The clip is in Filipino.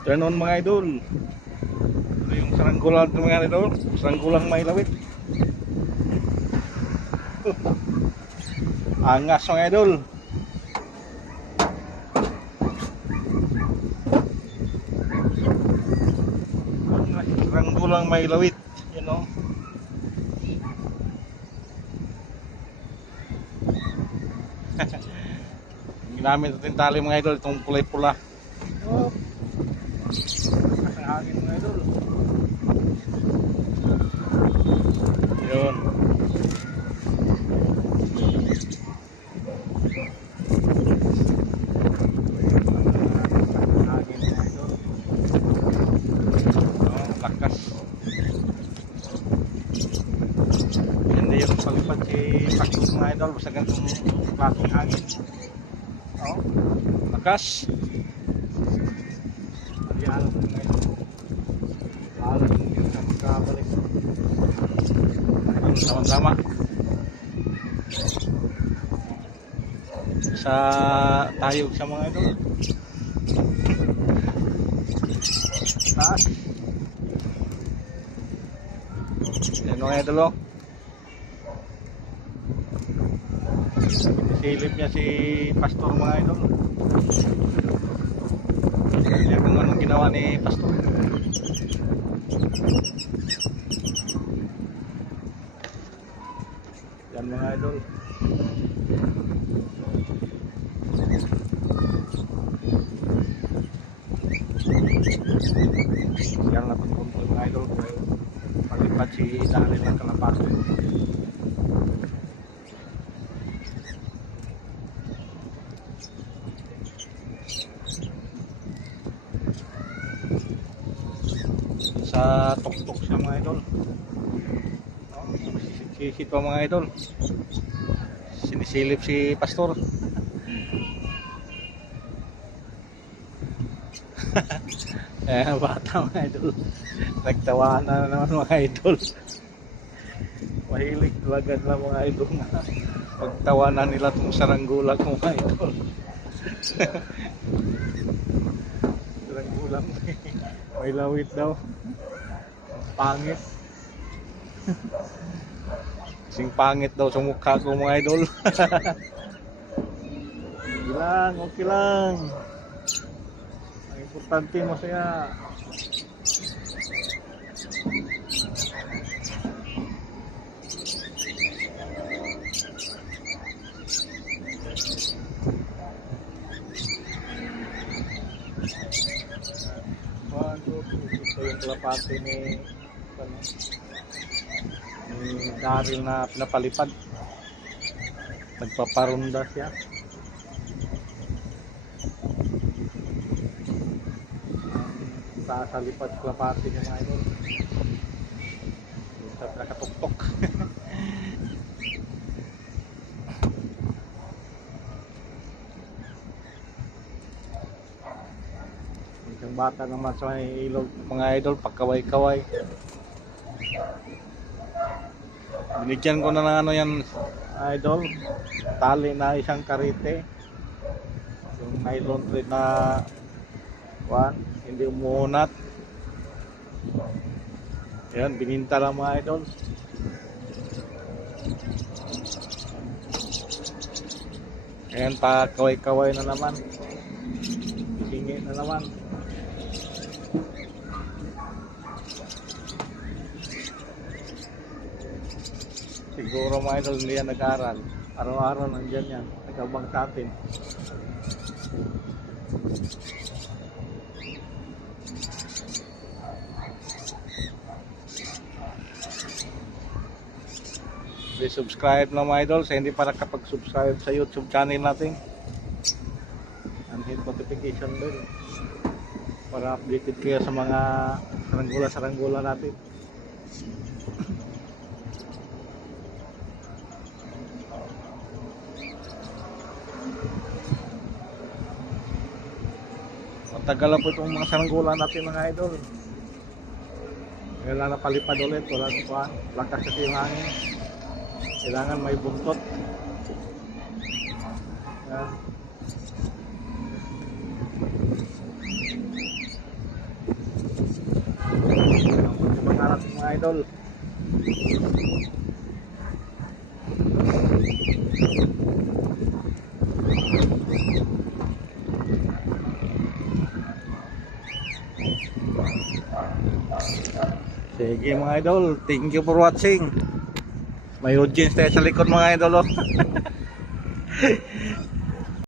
Turn on mga idol. Ito yung saranggola mga idol. Saranggolang may lawit. Angas mga idol. Saranggolang may lawit. You know. Ginamit natin tali mga idol. Itong kulay pula. Oh. Ang hangin mga idol. Yun. Hangin mga idol. Oh, lakas. Hindi yung palipad si Pakis mga idol. Basta ganitong klaseng hangin. Oh, lakas. Ayan mga idol. Lalo yung magkabalik. Sama-sama sa tayo sa mga idol. Taas. Yan mga idol, oh. Silip niya si Pastor mga idol. Kaya kung anong ginawa ni Pastor. Yan mga idol. Yan na pagkumpul mga idol. Paglipat si Daniel ng Kalapato. Sa tuktok siya mga idol. Sisit pa mga idol. Sinisilip si Pastor. Bata mga idol. Nagtawanan na naman mga idol. Mahilig talaga na mga idol na pagtawanan nila itong saranggola ko mga idol. Saranggola may lawit daw. Pangit. Kasing pangit daw sa mukha ko mga idol. Okay lang, okay lang. Ang importante masaya. Ito yung kalapate ni Daryl na pinapalipad. Nagpaparunda siya. Sa lipad kalapate niya mga idol. Sa pinakatuktok. Isang bata naman sa may ilog mga idol, pagkaway-kaway. Binigyan ko na ng ano yan idol, tali na isang karite, yung nylon thread na hindi umuunat. Yan, bininta lang mga idol. Ayan, pa kaway-kaway na naman, hihingi na naman. Siguro mga idol hindi yan nag-aaral. Araw-araw nandiyan yan. Nagabang sa atin. Please subscribe na mga idol. Sa hindi pa nakapag-subscribe sa YouTube channel natin. And hit notification bell. Para updated kayo sa mga saranggola natin. Matagal na po itong mga saranggola natin mga idol. Kailangan na palipad ulit. Wala lakas kasi yung hangin. Kailangan may buntot. Yan. idol. Sige mga idol, thank you for watching. May audience tayo sa likod mga idol. Oh.